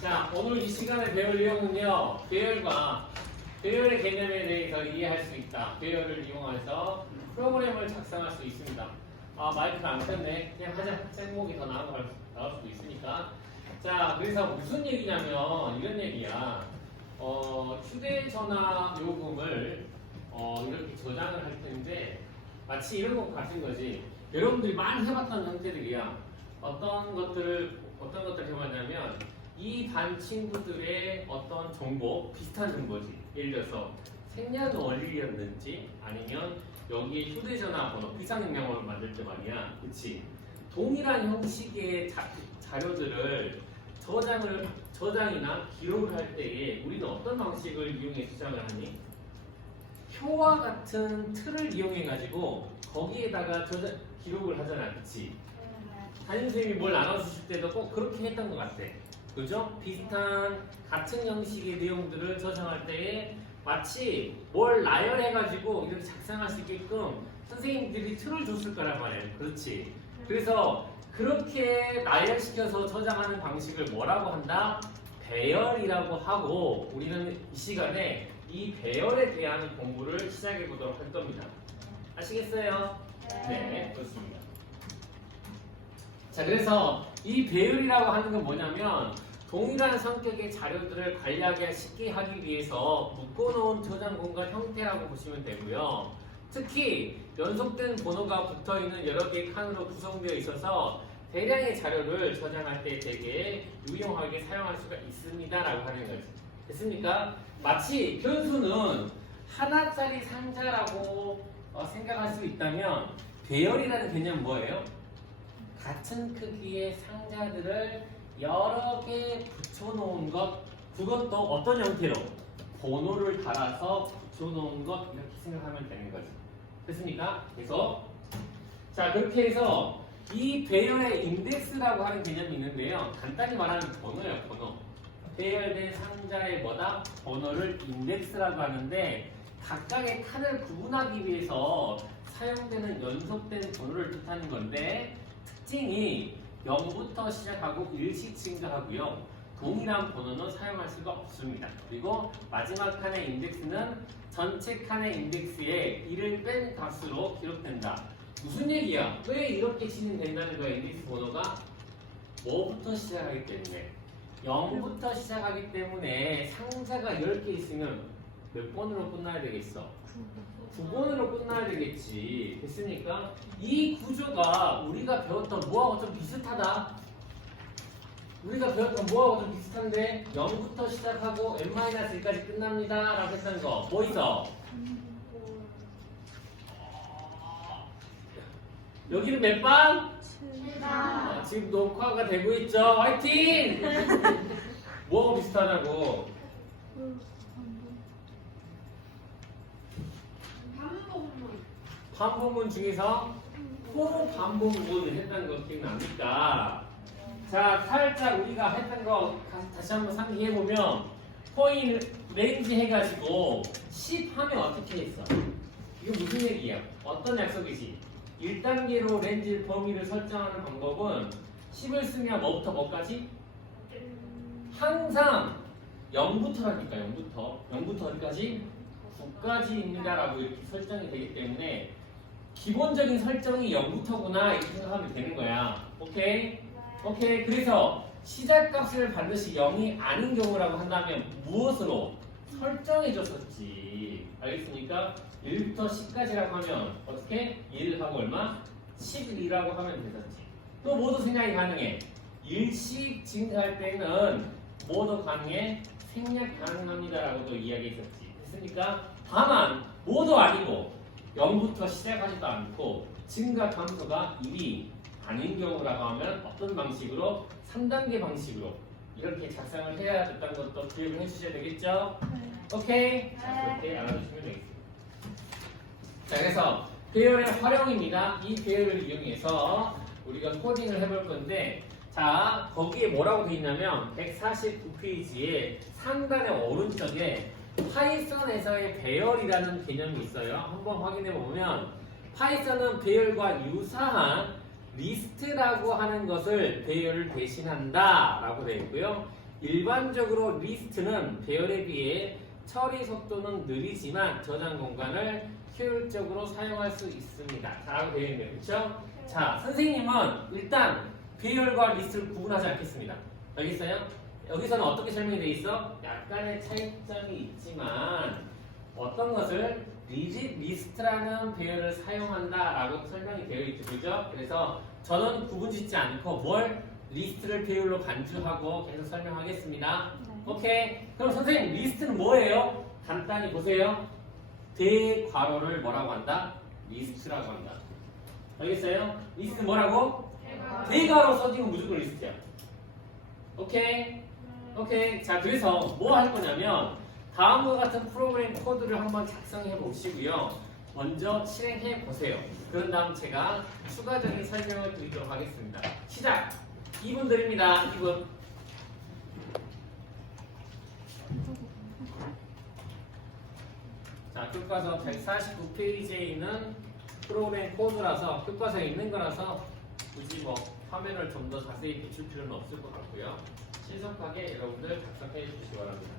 자, 오늘 이 시간에 배울 내용은요, 배열의 개념에 대해서 이해할 수 있다. 배열을 이용해서 프로그램을 작성할 수 있습니다. 아, 마이크가 안 켰네. 그냥 하자. 생목이 더 나올 수도 있으니까. 자, 그래서 무슨 얘기냐면, 이런 얘기야. 휴대전화 요금을 이렇게 저장을 할 텐데, 마치 이런 것 같은 거지. 여러분들이 많이 해봤던 형태들이야. 어떤 것들을 해봤냐면, 이 반 친구들의 어떤 정보, 비슷한 정보지. 예를 들어서 생년월일이었는지 아니면 여기에 휴대전화 번호, 비상명령어를 만들 때 말이야. 그치? 동일한 형식의 자료들을 저장이나 기록을 할 때에 우리는 어떤 방식을 이용해 저장을 하니? 표와 같은 틀을 이용해 가지고 거기에다가 기록을 하잖아. 그치? 담임선생님이 뭘 나눠주실 때도 꼭 그렇게 했던 것 같아. 그죠? 비슷한 같은 형식의 내용들을 저장할 때에 마치 뭘 나열해가지고 이렇게 작성할 수 있게끔 선생님들이 틀을 줬을 거란 말이에요. 그렇지? 그래서 그렇게 나열시켜서 저장하는 방식을 뭐라고 한다? 배열이라고 하고 우리는 이 시간에 이 배열에 대한 공부를 시작해 보도록 할 겁니다. 아시겠어요? 네, 그렇습니다. 자, 그래서 이 배열이라고 하는 건 뭐냐면 동일한 성격의 자료들을 관리하기 쉽게 하기 위해서 묶어놓은 저장 공간 형태라고 보시면 되고요. 특히 연속된 번호가 붙어있는 여러 개의 칸으로 구성되어 있어서 대량의 자료를 저장할 때 되게 유용하게 사용할 수가 있습니다 라고 하는 거죠. 됐습니까? 마치 변수는 하나짜리 상자라고 생각할 수 있다면 배열이라는 개념은 뭐예요? 같은 크기의 상자들을 여러 개 붙여놓은 것, 그것도 어떤 형태로? 번호를 달아서 붙여놓은 것, 이렇게 생각하면 되는 거죠. 됐습니까? 그래서 자, 그렇게 해서 이 배열의 인덱스라고 하는 개념이 있는데요. 간단히 말하면 번호예요, 번호. 배열된 상자의 뭐다? 번호를 인덱스라고 하는데 각각의 칸을 구분하기 위해서 사용되는 연속된 번호를 뜻하는 건데 특징이 0부터 시작하고 일씩 증가하고요. 동일한 번호는 사용할 수가 없습니다. 그리고 마지막 칸의 인덱스는 전체 칸의 인덱스에 1을 뺀 값으로 기록된다. 무슨 얘기야? 왜 이렇게 진행된다는 거야? 인덱스 번호가 뭐부터 시작하기 때문에 0부터 시작하기 때문에 상자가 10개 있으면 몇 번으로 끝나야 되겠어? 9번으로 끝나야 되겠지. 됐습니까? 이 구조가 우리가 배웠던 뭐하고 좀 비슷하다. 우리가 배웠던 뭐하고 좀 비슷한데 0부터 시작하고 n-1까지 끝납니다 라고 했던 거 뭐 있어? 여기는 몇 번? 7번. 지금 녹화가 되고 있죠? 화이팅! 뭐하고 비슷하다고? 반복문 중에서 반복문을 했던 거 기억납니까? 자, 살짝 우리가 했던 거 다시 한번 상기해보면 포인 레인지 해가지고 10 하면 어떻게 했어? 이거 무슨 얘기야? 어떤 약속이지? 1단계로 렌즈 범위를 설정하는 방법은 10을 쓰면 뭐부터 뭐까지? 항상 0부터라니까 0부터 어디까지? 9까지입니다 라고 이렇게 설정이 되기 때문에 기본적인 설정이 0부터구나 이렇게 생각하면 되는 거야. 오케이? 오케이. 그래서 시작값을 반드시 0이 아닌 경우라고 한다면 무엇으로? 설정해 줬었지. 알겠습니까? 1부터 10까지라고 하면 어떻게? 1하고 얼마? 11이라고 하면 되었지. 또 모두 생각이 가능해. 1씩 증가할 때는 모두 가능해? 생략 가능합니다 라고도 이야기했었지. 됐습니까? 다만 모두 아니고 0부터 시작하지도 않고 증가 감소가 1이 아닌 경우라고 하면 어떤 방식으로? 3단계 방식으로 이렇게 작성을 해야 됐다는 것도 기억을 해주셔야 되겠죠? 오케이? 자, 그렇게 알아두시면 되겠습니다. 자, 그래서 배열의 활용입니다. 이 배열을 이용해서 우리가 코딩을 해볼 건데 자, 거기에 뭐라고 되어 있냐면 149페이지에 상단의 오른쪽에 파이썬에서의 배열이라는 개념이 있어요. 한번 확인해 보면 파이썬은 배열과 유사한 리스트라고 하는 것을 배열을 대신한다 라고 되어 있고요. 일반적으로 리스트는 배열에 비해 처리 속도는 느리지만 저장 공간을 효율적으로 사용할 수 있습니다. 라고 되어 있네요. 그렇죠? 자, 선생님은 일단 배열과 리스트를 구분하지 않겠습니다. 알겠어요? 여기서는 어떻게 설명이 되어 있어? 약간의 차이점이 있지만 어떤 것을 리스트라는 배열을 사용한다라고 설명이 되어 있죠. 그죠? 그래서 저는 구분 짓지 않고 뭘 리스트를 배열로 간주하고 계속 설명하겠습니다. 오케이. 그럼 선생님 리스트는 뭐예요? 간단히 보세요. 대괄호를 뭐라고 한다? 리스트라고 한다. 알겠어요? 리스트 뭐라고? 대괄호 써지면 무조건 리스트야. 오케이? 오케이. 자, 그래서 뭐 할 거냐면 다음과 같은 프로그램 코드를 한번 작성해 보시고요. 먼저 실행해 보세요. 그런 다음 제가 추가적인 설명을 드리도록 하겠습니다. 시작! 2분 드립니다. 2분. 자, 교과서 149페이지에 있는 프로그램 코드라서 교과서에 있는 거라서 굳이 뭐 화면을 좀 더 자세히 비출 필요는 없을 것 같고요. 신속하게 여러분들 작성해 주시기 바랍니다.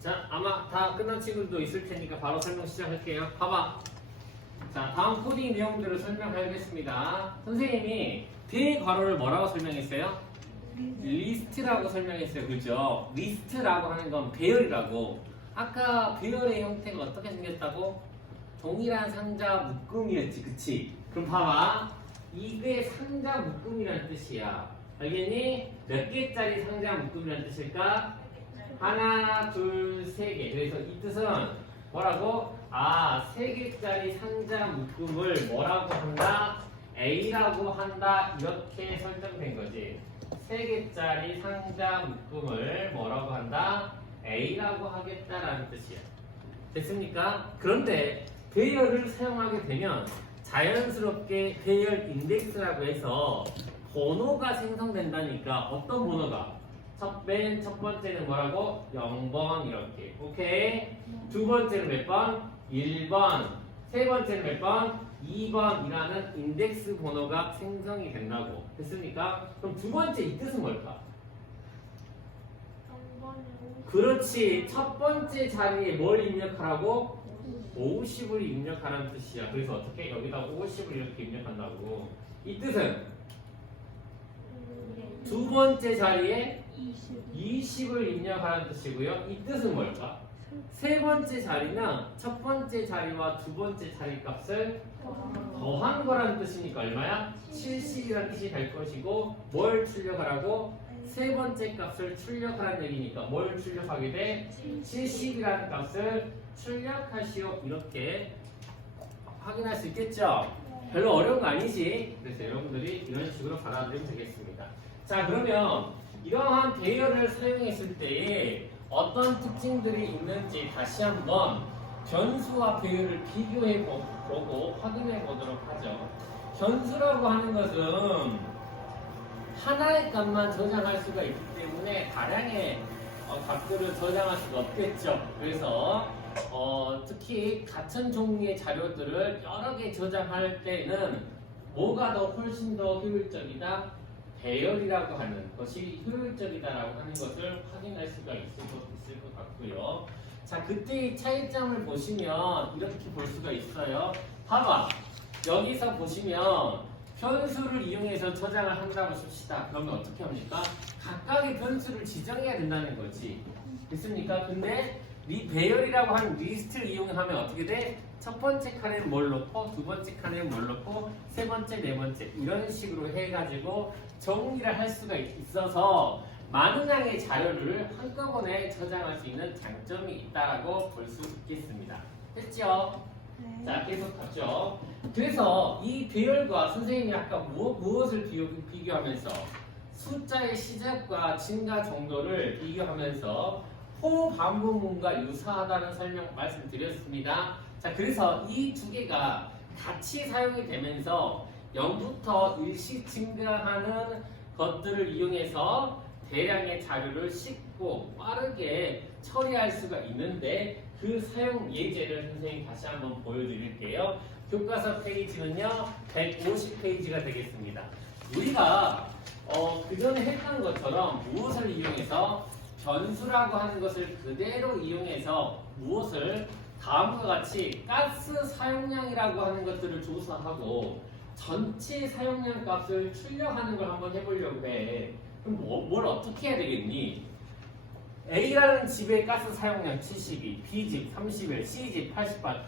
자, 아마 다 끝난 친구들도 있을 테니까 바로 설명 시작할게요. 봐봐. 자, 다음 코딩 내용들을 설명하겠습니다. 선생님이 대괄호를 뭐라고 설명했어요? 리스트라고 설명했어요. 그죠? 리스트라고 하는 건 배열이라고. 아까 배열의 형태가 어떻게 생겼다고? 동일한 상자 묶음이었지. 그치? 그럼 봐봐. 이게 상자 묶음이라는 뜻이야. 알겠니? 몇 개짜리 상자 묶음이라는 뜻일까? 하나, 둘, 세 개. 그래서 이 뜻은 뭐라고? 아, 세 개짜리 상자 묶음을 뭐라고 한다? A라고 한다. 이렇게 설정된 거지. 세 개짜리 상자 묶음을 뭐라고 한다? A라고 하겠다라는 뜻이야. 됐습니까? 그런데 배열을 사용하게 되면 자연스럽게 배열 인덱스라고 해서 번호가 생성된다니까. 어떤 번호가? 맨 첫 번째는 뭐라고? 0번 이렇게. 오케이? 두 번째는 몇 번? 1번. 세 번째는 몇 번? 2번이라는 인덱스 번호가 생성이 된다고. 됐습니까? 그럼 두 번째 이 뜻은 뭘까? 그렇지. 첫 번째 자리에 뭘 입력하라고? 50을 입력하라는 뜻이야. 그래서 어떻게? 여기다 50을 이렇게 입력한다고. 이 뜻은 두 번째 자리에 20을 입력하라는 뜻이고요. 이 뜻은 뭘까? 세 번째 자리는 첫 번째 자리와 두 번째 자리 값을 더한 거라는 뜻이니까 얼마야? 70이라는 뜻이 될 것이고 뭘 출력하라고? 세 번째 값을 출력하라는 얘기니까 뭘 출력하게 돼? 70이라는 값을 출력하시오. 이렇게 확인할 수 있겠죠? 별로 어려운 거 아니지? 그래서 여러분들이 이런 식으로 받아들이면 되겠습니다. 자, 그러면 이러한 배열을 사용했을 때에 어떤 특징들이 있는지 다시 한번 변수와 배열을 비교해 보고 확인해 보도록 하죠. 변수라고 하는 것은 하나의 값만 저장할 수가 있기 때문에 다량의 값들을 저장할 수가 없겠죠. 그래서 특히 같은 종류의 자료들을 여러 개 저장할 때는 뭐가 더 훨씬 더 효율적이다? 배열이라고 하는 것이 효율적이다라고 하는 것을 확인할 수가 있을 것 같고요. 자, 그때의 차이점을 보시면 이렇게 볼 수가 있어요. 봐봐. 여기서 보시면 변수를 이용해서 저장을 한다고 칩시다. 그러면 어떻게 합니까? 각각의 변수를 지정해야 된다는 거지. 됐습니까? 근데 이 배열이라고 하는 리스트를 이용하면 어떻게 돼? 첫 번째 칸에는 뭘 넣고, 두 번째 칸에는 뭘 넣고, 세 번째, 네 번째 이런 식으로 해가지고 정리를 할 수가 있어서 많은 양의 자료를 한꺼번에 저장할 수 있는 장점이 있다라고 볼 수 있겠습니다. 됐죠? 네. 자, 계속 갔죠. 그래서 이 배열과 선생님이 아까 무엇을 비교하면서 숫자의 시작과 증가 정도를 비교하면서 호반복문과 유사하다는 설명 말씀드렸습니다. 자, 그래서 이 두 개가 같이 사용이 되면서 0부터 1씩 증가하는 것들을 이용해서 대량의 자료를 쉽고 빠르게 처리할 수가 있는데 그 사용 예제를 선생님이 다시 한번 보여드릴게요. 교과서 페이지는요 150페이지가 되겠습니다. 우리가 그전에 했던 것처럼 무엇을 이용해서 변수라고 하는 것을 그대로 이용해서 무엇을 다음과 같이 가스 사용량이라고 하는 것들을 조사하고 전체 사용량 값을 출력하는 걸 한번 해보려고 해. 그럼 뭘 어떻게 해야 되겠니? A라는 집의 가스 사용량 72, B집 31, C집 88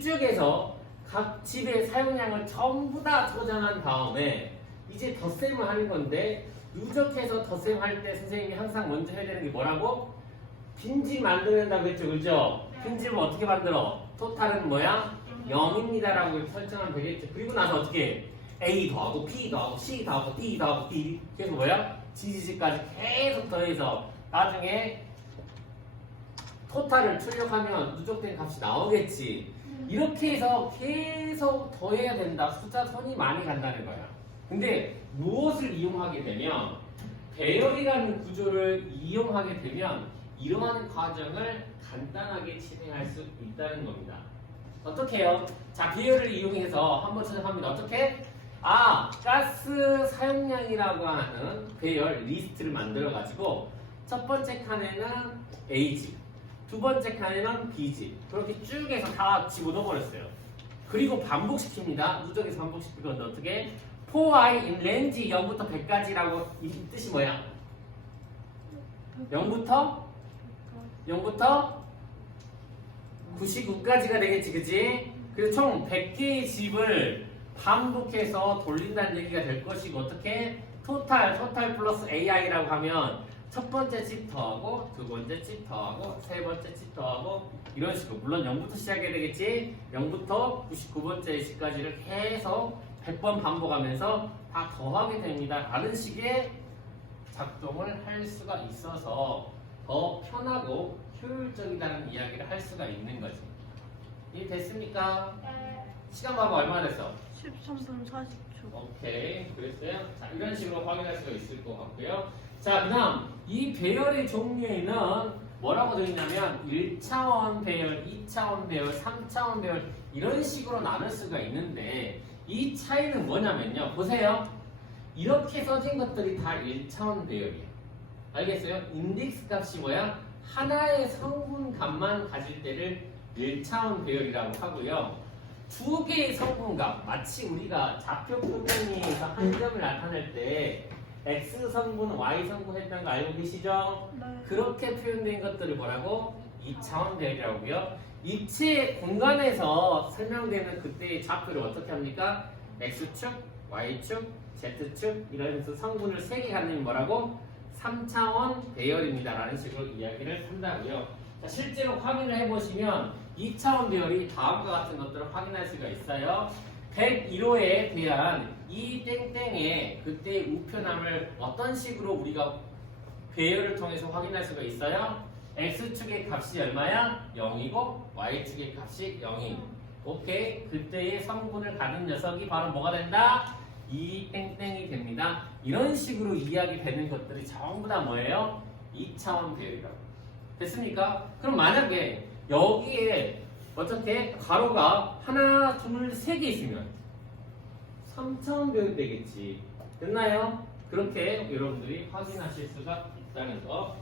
쭉 해서 각 집의 사용량을 전부 다 저장한 다음에 이제 덧셈을 하는 건데 누적해서 덧셈할 때 선생님이 항상 먼저 해야 되는 게 뭐라고? 빈집 만들어낸다고 했죠, 그죠? 빈집을 어떻게 만들어? 토탈은 뭐야? 0입니다 라고 설정하면 되겠죠. 그리고 나서 어떻게 해? A 더하고 B 더하고 C 더하고 D 더하고 D 그래서 뭐야? GG까지 계속 더해서 나중에 토탈을 출력하면 누적된 값이 나오겠지. 이렇게 해서 계속 더해야 된다. 숫자 손이 많이 간다는 거야. 근데 무엇을 이용하게 되면 배열이라는 구조를 이용하게 되면 이러한 과정을 간단하게 진행할 수 있다는 겁니다. 어떻게 해요? 자, 배열을 이용해서 한번 찾아갑니다. 어떻게? 가스 사용량이라고 하는 배열 리스트를 만들어 가지고 첫 번째 칸에는 A집, 두 번째 칸에는 B집 그렇게 쭉 해서 다 집어넣어 버렸어요. 그리고 반복시킵니다. 누적해서 반복시킬 건데 어떻게? for i in range 0부터 100까지라고 이 뜻이 뭐야? 0부터 99까지가 되겠지, 그치? 그래서 총 100개의 집을 반복해서 돌린다는 얘기가 될 것이고 어떻게? 토탈 플러스 AI라고 하면 첫 번째 집 더하고 두 번째 집 더하고 세 번째 집 더하고 이런 식으로 물론 0부터 시작해야 되겠지? 0부터 99번째 집까지를 계속 100번 반복하면서 다 더하게 됩니다. 라는 식의 작동을 할 수가 있어서 더 편하고 효율적이라는 이야기를 할 수가 있는 거지. 이해됐습니까? 네. 시간 봐봐 얼마 됐어? 13분 40초. 오케이, 그랬어요? 자, 이런 식으로 확인할 수가 있을 것 같고요. 자, 그 다음 이 배열의 종류에는 뭐라고 되어 있냐면 1차원 배열, 2차원 배열, 3차원 배열 이런 식으로 나눌 수가 있는데 이 차이는 뭐냐면요. 보세요. 이렇게 써진 것들이 다 1차원 배열이에요. 알겠어요? 인덱스 값이 뭐야? 하나의 성분 값만 가질 때를 1차원 배열이라고 하고요. 두 개의 성분값, 마치 우리가 좌표 표현에서 한 점을 나타낼 때 X 성분, Y 성분 했던 거 알고 계시죠? 네. 그렇게 표현된 것들을 뭐라고? 2차원 배열이라고요. 입체 공간에서 설명되는 그때의 좌표를 어떻게 합니까? X축, Y축, Z축 이러면서 성분을 3개 갖는 뭐라고? 3차원 배열입니다. 라는 식으로 이야기를 한다고요. 자, 실제로 확인을 해보시면 2차원 배열이 다음과 같은 것들을 확인할 수가 있어요. 101호에 대한 이 땡땡의 그때의 우편함을 어떤 식으로 우리가 배열을 통해서 확인할 수가 있어요? X축의 값이 얼마야? 0이고 Y축의 값이 0이 오케이. 그때의 성분을 가진 녀석이 바로 뭐가 된다? 2 땡땡이 됩니다. 이런 식으로 이야기 되는 것들이 전부 다 뭐예요? 2차원 배열이라고. 됐습니까? 그럼 만약에 여기에 어떻게 가로가 하나, 둘, 세 개 있으면 3차원 배열이 되겠지. 됐나요? 그렇게 여러분들이 확인하실 수가 있다는 거.